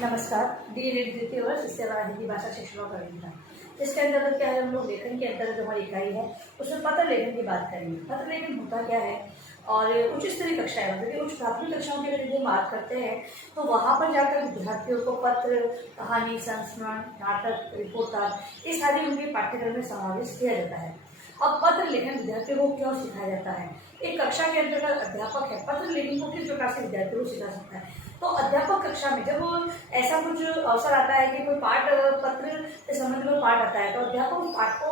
नमस्कार। डीएलएड द्वितीय वर्ष इससे हमारा हिंदी भाषा शिक्षकों का विज्ञान, इसके अंतर्गत क्या है, हम लोग लेखन के अंतर्गत हमारी इकाई है उसमें पत्र लेखन की बात करेंगे। पत्र लेखन होता क्या है और उच्च स्तरीय कक्षाएं मतलब कि उच्च प्राथमिक कक्षाओं की अगर यदि बात करते हैं तो वहाँ पर जाकर विद्यार्थियों को पत्र, कहानी, संस्मरण, नाटक, रिपोर्ट इस सारी उनके पाठ्यक्रम में समावेश किया जाता है। अब पत्र लेखन विद्यार्थियों को क्यों सिखाया जाता है? एक कक्षा के अंतर्गत अध्यापक है, पत्र लेखन को किस प्रकार से विद्यार्थियों को सिखा सकता है? तो अध्यापक कक्षा में जब ऐसा कुछ अवसर आता है कि कोई पाठ पत्र से संबंधित कोई पाठ आता है तो अध्यापक उस पाठ को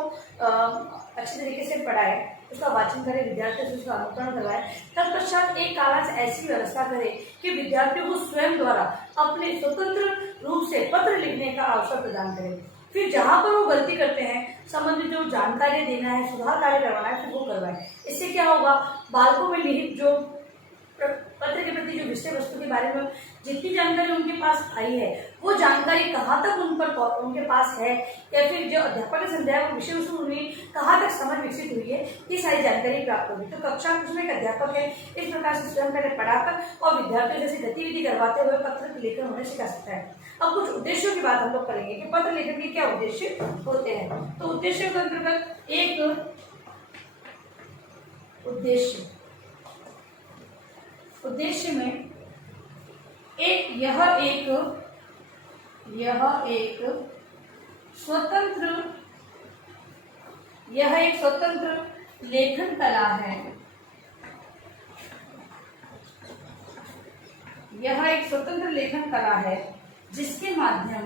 अच्छे तरीके से पढ़ाए, उसका वाचन करे, विद्यार्थियों से उसका अनुकरण करवाए। तत्पश्चात एक कालांश ऐसी व्यवस्था करे कि विद्यार्थियों को स्वयं द्वारा अपने स्वतंत्र रूप से पत्र लिखने का अवसर प्रदान करे। फिर जहां पर वो गलती करते हैं, संबंधित जो जानकारी देना है, सुधार कार्य करवाना है, फिर वो करवाए। इससे क्या होगा, बालकों में निहित जो पत्र के प्रति जो विषय वस्तु के बारे में जितनी जानकारी उनके पास आई है, वो जानकारी कहाँ तक उनके पास है, या फिर जो अध्यापक ने समझाया वो विषय वस्तु उन्हें कहाँ तक समझ विकसित हुई है, ये सारी जानकारी प्राप्त होगी। तो कक्षा में एक अध्यापक है, इस प्रकार से स्वयं पहले पढ़ाकर और विद्यार्थियों जैसी गतिविधि करवाते हुए पत्र लेखन उन्हें सिखा सकता है। अब कुछ उद्देश्यों की बात हम लोग करेंगे कि पत्र लेखन के क्या उद्देश्य होते हैं। तो उद्देश्यों के अंतर्गत एक उद्देश्य में यह एक स्वतंत्र लेखन कला है। यह एक स्वतंत्र लेखन कला है जिसके माध्यम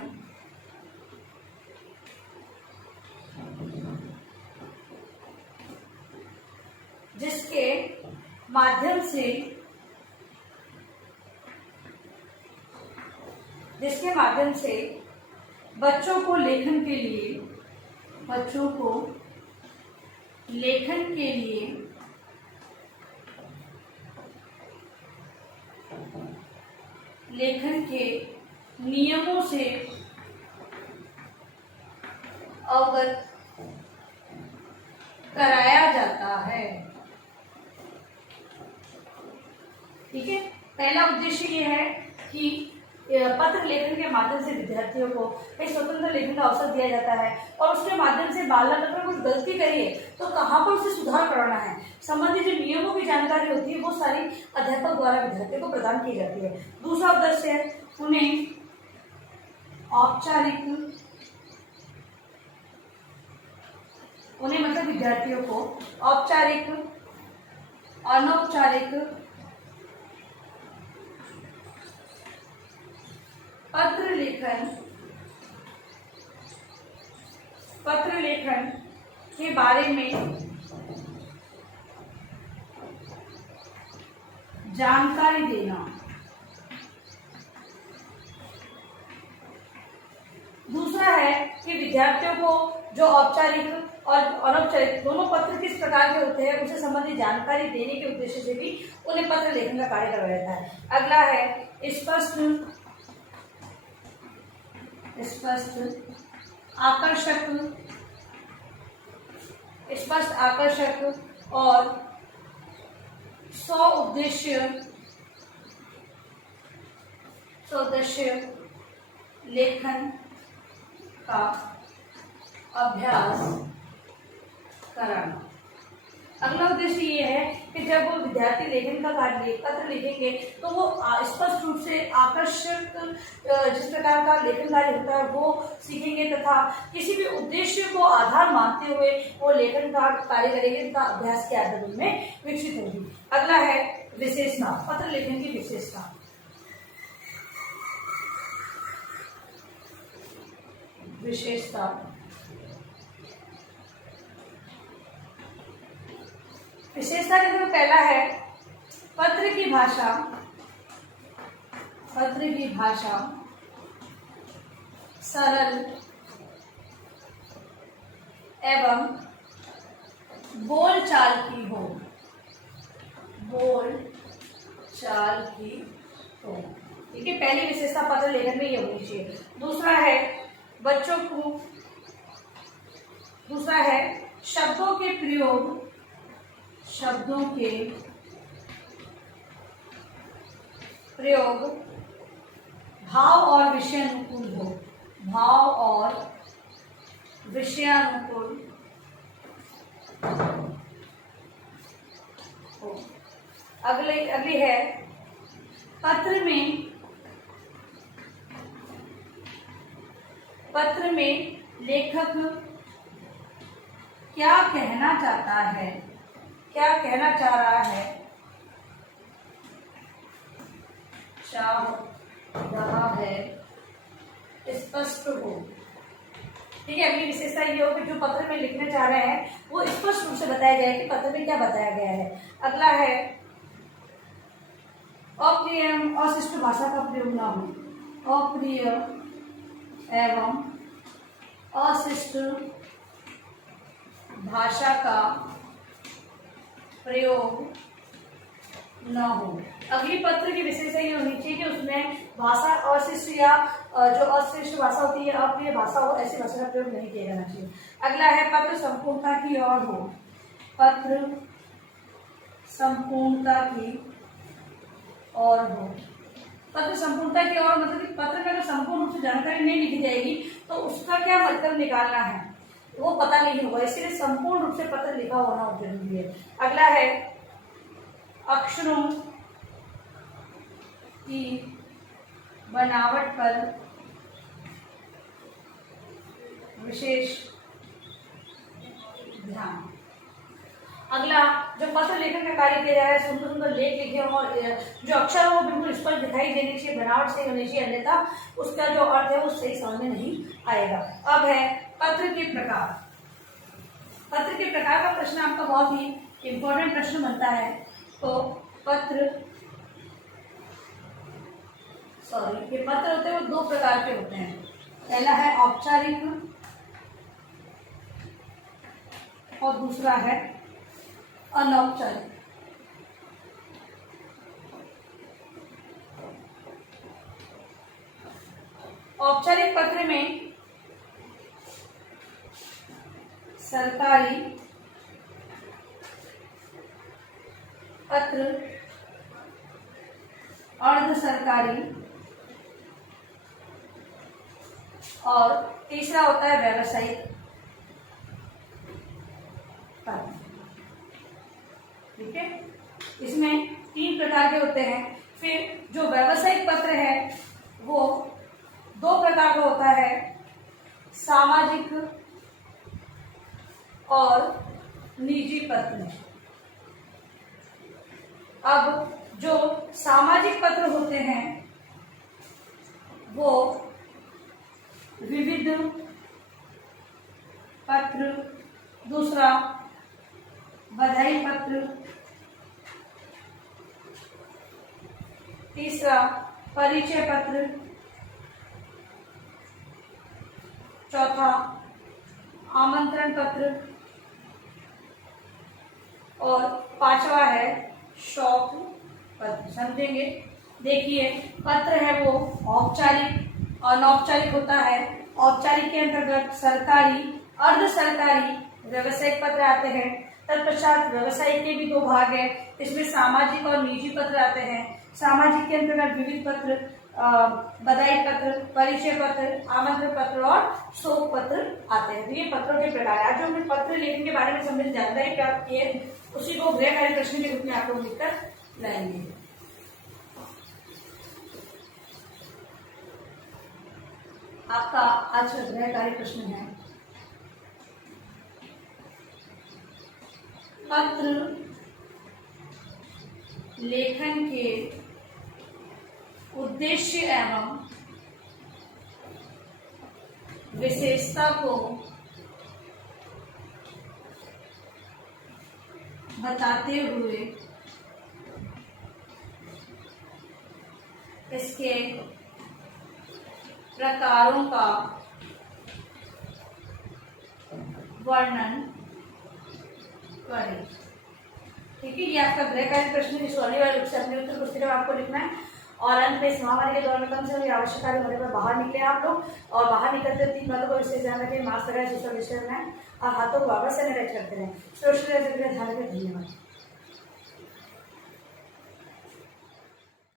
से बच्चों को लेखन के लिए लेखन के नियमों से अवगत कराया जाता है। ठीक है, पहला उद्देश्य ये है कि पत्र लेखन के माध्यम से विद्यार्थियों को एक स्वतंत्र लेखन का अवसर दिया जाता है और उसके माध्यम से बालक अगर कुछ गलती करिए तो कहाँ पर उसे सुधार करना है, संबंधित जो नियमों की जानकारी होती है वो सारी अध्यापक द्वारा विद्यार्थियों को प्रदान की जाती है। दूसरा उद्देश्य है उन्हें मतलब विद्यार्थियों को औपचारिक, अनौपचारिक पत्र लेखन के बारे में जानकारी देना। दूसरा है कि विद्यार्थियों को जो औपचारिक और अनौपचारिक दोनों पत्र किस प्रकार के होते हैं उससे संबंधित जानकारी देने के उद्देश्य से भी उन्हें पत्र लेखन का कार्य करवाया जाता है। अगला है स्पष्ट आकर्षक और सौउद्देश्य लेखन का अभ्यास कराना। अगला उद्देश्य ये है कि जब वो विद्यार्थी लेखन का कार्य पत्र लिखेंगे तो वो स्पष्ट रूप से आकर्षक जिस प्रकार का लेखन कार्य होता है वो सीखेंगे तथा किसी भी उद्देश्य को आधार मानते हुए वो लेखन का कार्य करेंगे तथा अभ्यास के आधार में विकसित होगी। अगला है विशेषता, पत्र लेखन की विशेषता। विशेषता के अंदर पहला है पत्र की भाषा सरल एवं बोलचाल की हो। ठीक है, पहली विशेषता पत्र लेखन में ये होनी चाहिए। दूसरा है शब्दों के प्रयोग भाव और विषयानुकूल हो, भाव और विषयानुकूल हो। अगली है पत्र में लेखक क्या कहना चाहता है, क्या कहना चाह रहा है स्पष्ट हो। ठीक है, अगली विशेषता ये हो कि जो पत्र में लिखना चाह रहे हैं वो स्पष्ट रूप से बताया जाए कि पत्र में क्या बताया गया है। अगला है अप्रिय एवं अशिष्ट भाषा का प्रयोग न हो, अप्रिय एवं अशिष्ट भाषा का प्रयोग न हो। अगली पत्र की विशेषता ये होनी चाहिए कि उसमें भाषा अशिष्ट या जो अशिष्ट भाषा होती है, अप्रिय भाषा हो, ऐसी भाषा का प्रयोग नहीं किया जाना चाहिए। अगला है पत्र संपूर्णता की ओर हो, पत्र संपूर्णता की ओर हो। पत्र संपूर्णता की ओर मतलब कि पत्र में अगर संपूर्ण रूप से जानकारी नहीं लिखी जाएगी तो उसका क्या मतलब निकालना है वो पता नहीं होगा, इसलिए संपूर्ण रूप से पत्र लिखा होना जरूरी है। अगला है अक्षरों की बनावट पर विशेष ध्यान। अगला, जो पत्र लेखन का कार्य किया जा रहा है, सुंदर सुंदर लेख लिखे और जो अक्षर हो बिल्कुल स्पष्ट दिखाई देनी चाहिए, बनावट सही होनी चाहिए, अन्यथा उसका जो अर्थ है वो सही समझ में नहीं आएगा। अब है पत्र के प्रकार। पत्र के प्रकार का प्रश्न आपका बहुत ही इंपॉर्टेंट प्रश्न बनता है। तो ये पत्र होते हैं वो 2 प्रकार के होते हैं। पहला है औपचारिक और दूसरा है अनौपचारिक। औपचारिक पत्र में सरकारी पत्र, अर्ध सरकारी और तीसरा होता है व्यावसायिक पत्र। ठीक है, इसमें 3 प्रकार के होते हैं। फिर जो व्यावसायिक पत्र है वो 2 प्रकार का होता है, सामाजिक और निजी पत्र। अब जो सामाजिक पत्र होते हैं वो विविध पत्र, दूसरा बधाई पत्र, तीसरा परिचय पत्र, चौथा आमंत्रण पत्र और 5वां है शौक पत्र। समझेंगे, देखिए पत्र है वो औपचारिक, अनौपचारिक होता है। औपचारिक के अंतर्गत सरकारी, अर्ध सरकारी, व्यावसायिक पत्र आते हैं। तत्पश्चात व्यवसायिक के भी 2 भाग है, इसमें सामाजिक और निजी पत्र आते हैं। सामाजिक के अंतर्गत विविध पत्र, बधाई पत्र, परिचय पत्र, आमंत्रण पत्र और शोक पत्र आते हैं। तो ये पत्रों के प्रकार है। आज जो हमने पत्र लेखन के बारे में समझ जानकारी प्राप्त की है उसी को गृह कार्य प्रश्न के रूप में आप लोग लिखकर लाएंगे। आपका आज का गृह कार्य प्रश्न है, पत्र लेखन के उद्देश्य एवं विशेषता को बताते हुए इसके प्रकारों का वर्णन करें। ठीक है, ये आपका गृह कार्य प्रश्न है। सॉरी वाले अपने उत्तर पुस्तिका में आपको लिखना है और अंत में इस महामारी के दौरान में कम से कम आवश्यक कार्य होने पर बाहर निकले आप लोग, और बाहर निकलते 3 बातों को विशेष ध्यान रखें, मास्क लगाए, सोशल डिस्टेंस बनाएं और हाथों को वापस सैनिटाइज करते रहें। सोशल ध्यान रखें। धन्यवाद।